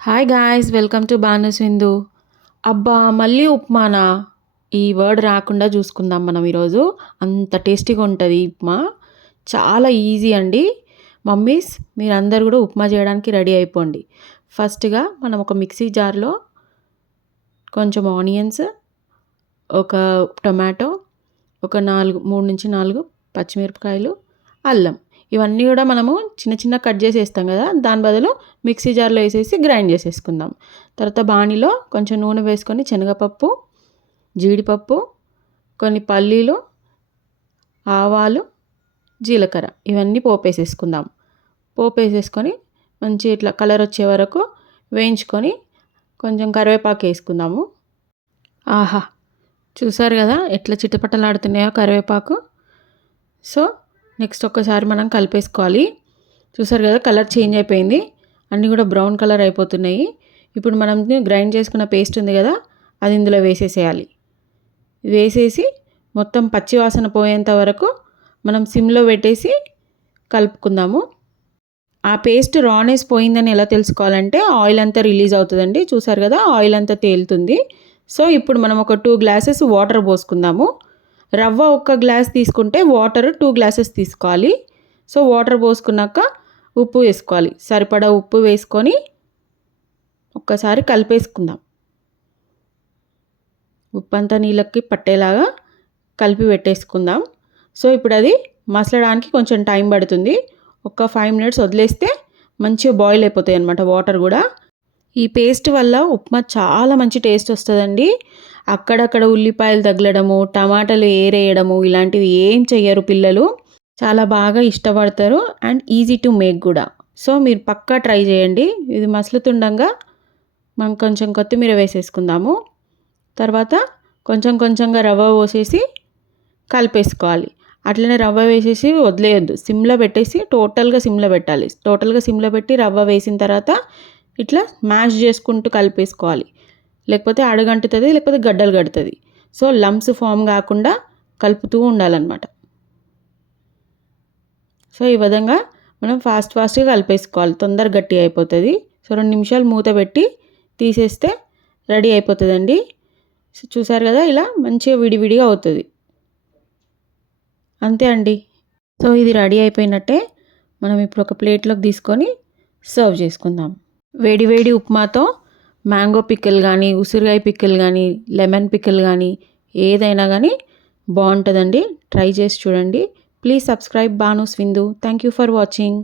Hi guys welcome to బానస్ అబ్బా మళ్ళీ ఉప్మానా? ఈ వర్డ్ రాకుండా చూసుకుందాం మనం ఈరోజు. అంత టేస్టీగా ఉంటుంది ఈ ఉప్మా. చాలా ఈజీ అండి. మమ్మీస్ మీరందరూ కూడా ఉప్మా చేయడానికి రెడీ అయిపోండి. ఫస్ట్గా మనం ఒక మిక్సీ జార్లో కొంచెం ఆనియన్స్ ఒక టొమాటో ఒక నాలుగు మూడు నుంచి నాలుగు పచ్చిమిరపకాయలు అల్లం. ఇవన్నీ కూడా మనము చిన్న చిన్న కట్ చేసి వేస్తాం కదా దాని బదులు మిక్సీ జార్లో వేసేసి గ్రైండ్ చేసేసుకుందాం. తర్వాత బాణీలో కొంచెం నూనె వేసుకొని శనగపప్పు జీడిపప్పు కొన్ని పల్లీలు ఆవాలు జీలకర్ర ఇవన్నీ పోపు వేసేసుకుందాం పోపు వేసేసుకొని మంచి ఇట్లా కలర్ వచ్చే వరకు వేయించుకొని కొంచెం కరివేపాకు వేసుకుందాము. ఆహా! చూసారు కదా ఎట్లా చిట్టపట్టలాడుతున్నాయో కరివేపాకు. సో నెక్స్ట్ ఒక్కసారి మనం కలిపేసుకోవాలి. చూసారు కదా కలర్ చేంజ్ అయిపోయింది. అన్నీ కూడా బ్రౌన్ కలర్ అయిపోతున్నాయి. ఇప్పుడు మనం గ్రైండ్ చేసుకున్న పేస్ట్ ఉంది కదా అది ఇందులో వేసేసేయాలి. వేసేసి మొత్తం పచ్చి వాసన పోయేంత వరకు మనం సిమ్లో పెట్టేసి కలుపుకుందాము. ఆ పేస్ట్ రానెస్ పోయిందని ఎలా తెలుసుకోవాలంటే ఆయిల్ అంతా రిలీజ్ అవుతుందండి. చూసారు కదా ఆయిల్ అంతా తేలుతుంది. సో ఇప్పుడు మనం ఒక టూ గ్లాసెస్ వాటర్ పోసుకుందాము. రవ్వ ఒక గ్లాస్ తీసుకుంటే వాటర్ టూ గ్లాసెస్ తీసుకోవాలి. సో వాటర్ పోసుకున్నాక ఉప్పు వేసుకోవాలి. సరిపడా ఉప్పు వేసుకొని ఒక్కసారి కలిపేసుకుందాం. ఉప్పు అంతా నీళ్ళకి పట్టేలాగా కలిపి పెట్టేసుకుందాం. సో ఇప్పుడు అది మసలడానికి కొంచెం టైం పడుతుంది. ఒక ఫైవ్ మినిట్స్ వదిలేస్తే మంచిగా బాయిల్ అయిపోతాయి అనమాట వాటర్ కూడా. ఈ పేస్ట్ వల్ల ఉప్మా చాలా మంచి టేస్ట్ వస్తుందండి. అక్కడక్కడ ఉల్లిపాయలు తగలడము టమాటాలు ఏరేయడము ఇలాంటివి ఏం చెయ్యరు పిల్లలు. చాలా బాగా ఇష్టపడతారు అండ్ ఈజీ టు మేక్ కూడా. సో మీరు పక్కా ట్రై చేయండి. ఇది మసలుతుండగా మనం కొంచెం కొత్తిమీర వేసేసుకుందాము. తర్వాత కొంచెం కొంచెంగా రవ్వ పోసేసి కలిపేసుకోవాలి. అట్లనే రవ్వ వేసేసి వదిలేయొద్దు. సిమ్లో పెట్టేసి టోటల్గా సిమ్లో పెట్టాలి. టోటల్గా సిమ్లో పెట్టి రవ్వ వేసిన తర్వాత ఇట్లా మ్యాష్ చేసుకుంటూ కలిపేసుకోవాలి. లేకపోతే అడగంటుతుంది లేకపోతే గడ్డలు కడుతుంది. సో లంప్స్ ఫామ్ కాకుండా కలుపుతూ ఉండాలన్నమాట. సో ఈ విధంగా మనం ఫాస్ట్ ఫాస్ట్గా కలిపేసుకోవాలి. తొందర గట్టి అయిపోతుంది. సో రెండు నిమిషాలు మూత పెట్టి తీసేస్తే రెడీ అయిపోతుందండి. సో చూసారు కదా ఇలా మంచిగా విడివిడిగా అవుతుంది. అంతే అండి. సో ఇది రెడీ అయిపోయినట్టే మనం ఇప్పుడు ఒక ప్లేట్లోకి తీసుకొని సర్వ్ చేసుకుందాం. వేడివేడి ఉప్మాతో మ్యాంగో పిక్కల్ కానీ ఉసిరికాయ పిక్కల్ కానీ లెమన్ పిక్కల్ కానీ ఏదైనా కానీ బాగుంటుందండి. ట్రై చేసి చూడండి. ప్లీజ్ సబ్స్క్రైబ్ బాను స్విందు థ్యాంక్ యూ ఫర్ వాచింగ్.